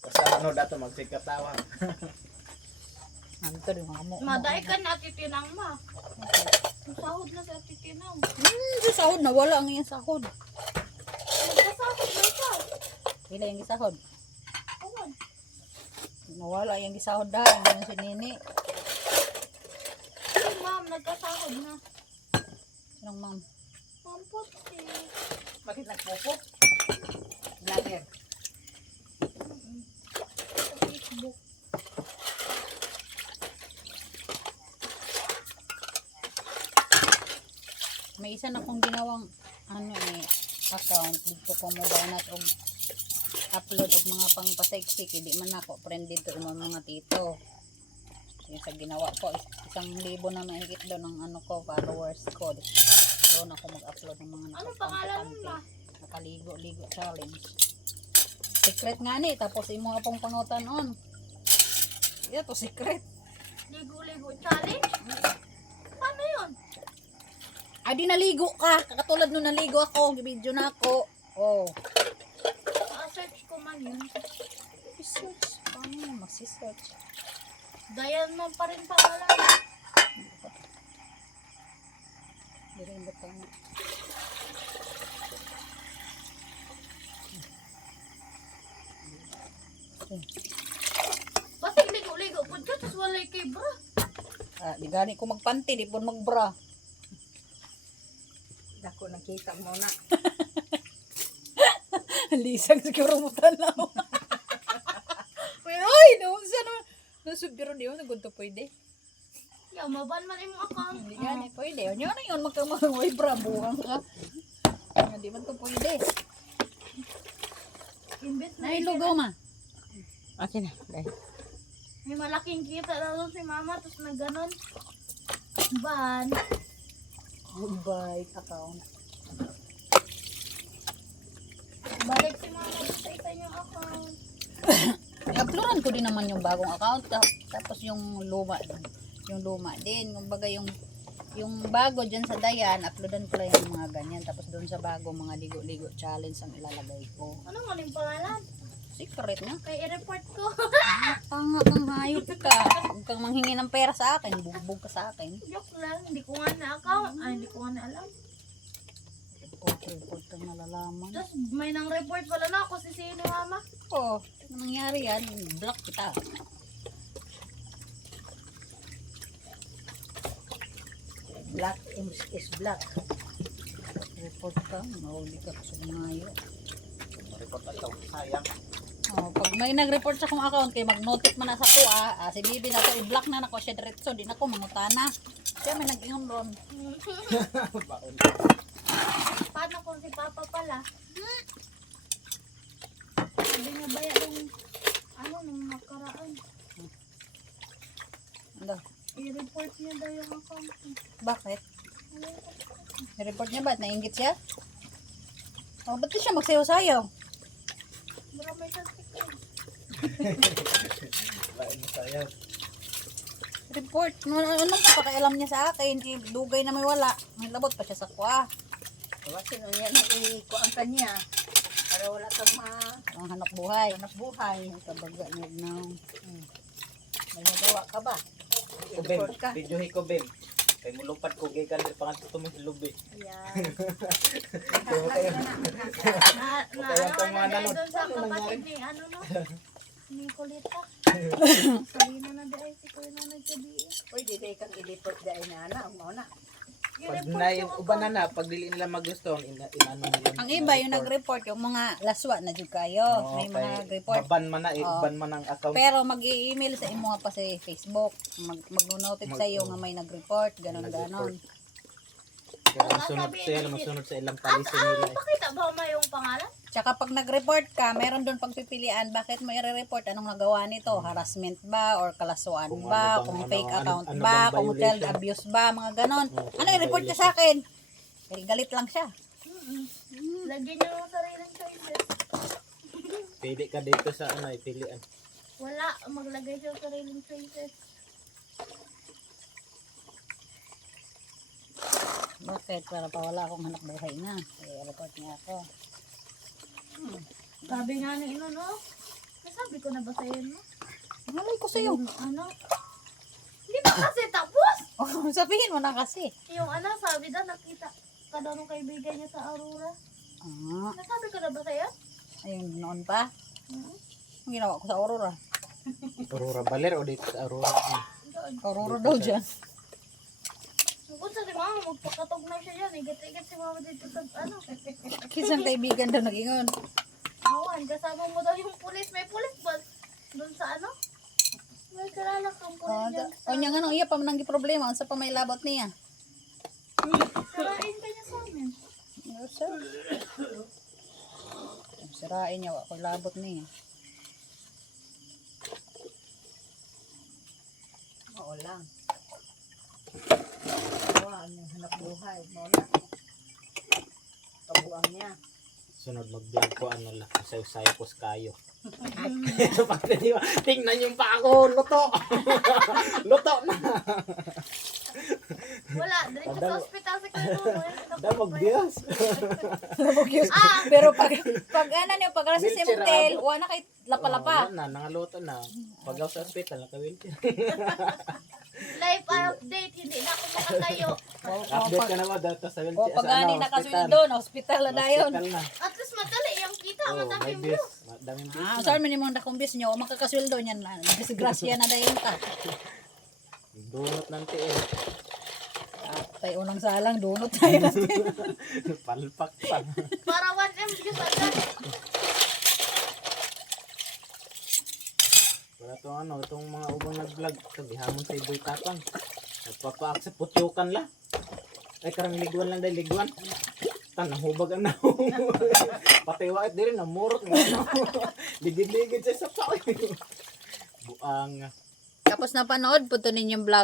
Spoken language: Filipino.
Basta ano dato magsikatawa. Anto di mga mo. Maday ka na titinang ma. Sahod na sa titinang. Sa sahod na wala ang iyang sahod. Nagkasahod na siya. Ila yung gisahod. Awan. Nawala yung gisahod dahil yung si Nini. Si ma'am, nagkasahod na. Sinong ma'am? Ma'am Puti. Bakit nagpupo? Vlogger. Sa Facebook. May isa na kong ginawang account dito ko mo daw na og upload og mga pangpaseksik hindi man ako friend dito imong mga tito. Yung sa ginawa ko 1,000 na mahigit doon ng followers ko. Doon ako mag-upload ng mga Ano pangalan mo ma? nakaligo-ligo challenge. Secret nga ni tapos imo apong pangutan on. Ito secret. Ligo-ligo challenge? Paano yun? Ay di naligo ka. Katulad nung naligo ako, video na ako. Oh. Search ko man yun. Search. Paano mo mag-search? Dayan mo pa rin pangalan. Dirin ba tayo? Basta ligo-ligo po dyan, tapos walay kay bro. Di gani ko magpanty, di po magbra. Dako nakita mo na. Lisang siguro mo tanaw. Ay, no, saan nasubiro di mo, nagunto pwede. Yaw, maban man yung account. Hindi gani, pwede. Ano na yun, magkamaway bra, buwang ka. Hindi man to pwede. Imbes na Nailugaw ma. Okay na. Dahil. may malaking kita na doon si mama, tapos na ganon. Ban. Goodbye, account. Balik si mama sa isa niyong account. I-uploadan ko din naman yung bagong account. Tapos yung luma din. Kumbaga yung bago dyan sa Dayan, uploadan ko lang yung mga ganyan. Tapos doon sa bago, mga ligo-ligo challenge ang ilalagay ko. Ano mo yung pangalan? Secret na. Kay i-report ko. Panga kang hayop ka. Huwag kang manghingi ng pera sa akin. Bugbog ka sa akin. Joke lang, hindi ko nga na-account. Ay, hindi ko nga na-alam. Okay, huwag kang nalalaman. Tapos may nang report pala na ako si sino mama. Oo, ano nangyari yan? Block kita. Black is black. Report ka. Mahuli ka sa ngayo. Report at sayang. Oh, pag may nag-report sa akong account kay mag-notif man na sa ko si Bibi na to i-block na nako siya diretso di na ko mangutana. Siya may nag-ingon ron. Baon. Paano kung si Papa pala? Sabi niya baya yung nung nakaraan. Ano? I-report niya daw yung account. Bakit? I-report niya ba? Nainggit siya? Oh, ba't di siya magsayaw-sayaw? Baka may sakit yun. Baon mo sayaw. Report. Anong pakialam niya sa akin? Dugay na may wala. May labot pa siya sa kwa. Kasi nun yan iko ang kanya. Para wala kang Ang hanap buhay. hanap buhay. Kabaga niya na. May nagawa ka ba? Ko bem, I-report ka. videohi ko bem. Kay mulupad ko kay kandir pangat tumihilog eh. Yan. Pero kayo. Na Kaya ano itong mga na dahil nanod, doon sa ano nangyari? kapatid ni no? Ni Kulita. Sabi na dahil si Kulita nagsabihin. Pwede day kang i-report dahil na ana. Mo na. Pag na yung uban na pag dili nila mag-gusto, inano nila. Ang iba yung nag-report, yung mga laswa na dyan kayo. May mga nag-report. Ban man na, ban man ang account. Pero mag-i-email sa imo pa sa Facebook. Mag-notif sa iyo nga may nag-report. Ganon-ganon. Kaya masunod siya, masunod sa ilang palisi nila. Pakita ba ma yung pangalan? Tsaka pag nag-report ka, meron doon pagpipilian. Bakit mo i-report? Anong nagawa nito? Harassment ba? Or kalaswaan Kung ba? ano bang- Kung ano- fake ano- account ano ba? bang Kung child violation? abuse ba? Mga ganon. Kung Ano i-report niya sa akin? Galit lang siya. Lagyan niyo yung sariling choices. Pili ka dito sa ano, pilian. Wala, maglagay siya sa sariling choices. Bakit? Para pa wala akong hanap buhay na. I-report niya ako. Sabi nga ni no? Nasabi ko na basahin mo? Malay ko sa'yo. Yung ano? Hindi pa kasi tapos. Sabihin mo na kasi. Yung ano, sabi daw, nakita ka daw ng kaibigan niya sa Aurora. Ah, Nasabi ko na ba sa'yo? ayun noon pa. Oo. Ang ginawa ko sa Aurora. Aurora Baler o dito sa Aurora. Doon. Aurora daw dyan. Kung sa si mama, magpakatog na siya yan. Igat-igat si mama dito sa ano. Kisang kaibigan daw nag-ingon. Awan, kasama mo daw yung pulis. May pulis ba? Doon sa ano? May kilala kang pulis dyan. O niya nga nung iya pa manang problema. Unsa pa may labot niya? Sirain ka niya sa amin. Ano sir? Sirain niya. Wala ko labot niya. Oo lang. Ang hanap buhay. Mola. Kabuang niya. Sunod mag-vlog ko ano lang. Sayo-sayo ko kayo. So pag naniwa, tingnan yung pa ako. Luto. Luto na. Wala, diretso sa ospital si Kuya. Da mag-bias. Pero pag ano niyo, pag nasa Wheelchair, cemetery, wala kay lapa-lapa. Wala na, nangaluto na. Pag ako sa hospital, naka-wheelchair. Live update, hindi na ako makatayo. Update ka na ba dito sa O wheelchair? pag ani nakasweldo na hospital na dayon. Hospital na. At least madali yung kita, Oh, may madaming bis. view. Madaming bis. Ah, saan man imong dakong bis niyo, makakasweldo niyan na. Disgrasya na dayon ka. Dunot ng tiil. Tay unang salang donut tayo natin. Palpak pa. Para 1M views agad. Wala to ano, itong mga ubang nag-vlog. Sabihamon sa iboy tapang. Nagpapa-accept, putyukan la. Ay, karang liguan lang dahil liguan. Nahubag ang nahubag. Pati wakit din rin, namurot nga. Ligid-ligid sa sapaw. Buang. Tapos napanood po to ninyong vlog.